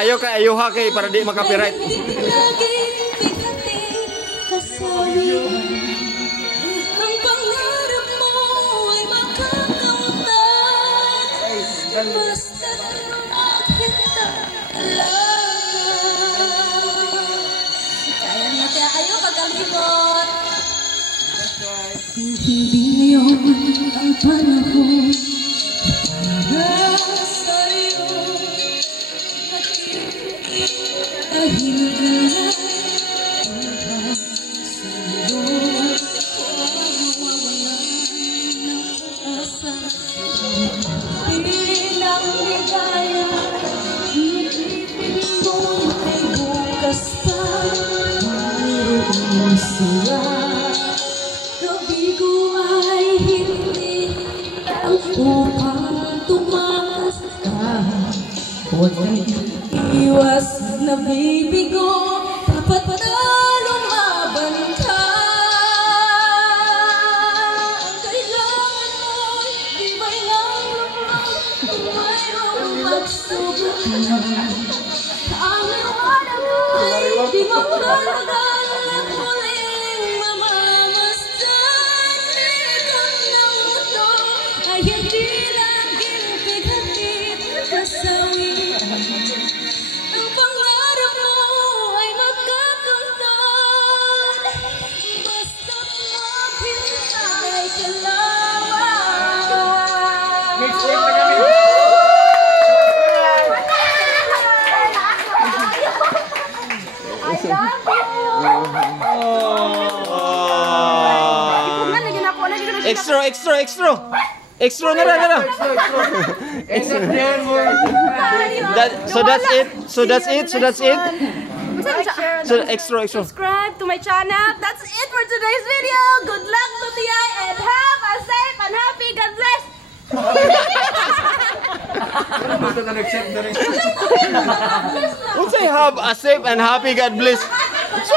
ayaw ka ayuha kay para di makapiright. Ang pangarap mo ay makakamutan, basta makita lang. Kaya natin ayaw pagkalimot. Kung hindi ngayon ang panahon para sa'yo, dahil ganyan ang pagsunod ko mawawalan ng pag-asa. Bilang ligaya, ibig mo ay bukas pa, mayroong saya. Gabi ko ay hindi lang upang tumakas ka. Huwag kang iwas na bibigo, dapat na lumaban ka. Ang kailangan mo, di may lamang kung mayroong pagsubok. Ang iwanan mo ay di magkalagal at muling mamamasdan. Ikot ng mundo ay hindi laging bighati kasawian. Ang pangarap mo ay magkakamtan, basta't maghintay ka lamang. Next week na kami. I love you! Extra na lang. So that's it. So extra. Subscribe to my channel. That's it for today's video. Good luck to the eye and have a safe and happy. God bless. Let's say have a safe and happy God bless. So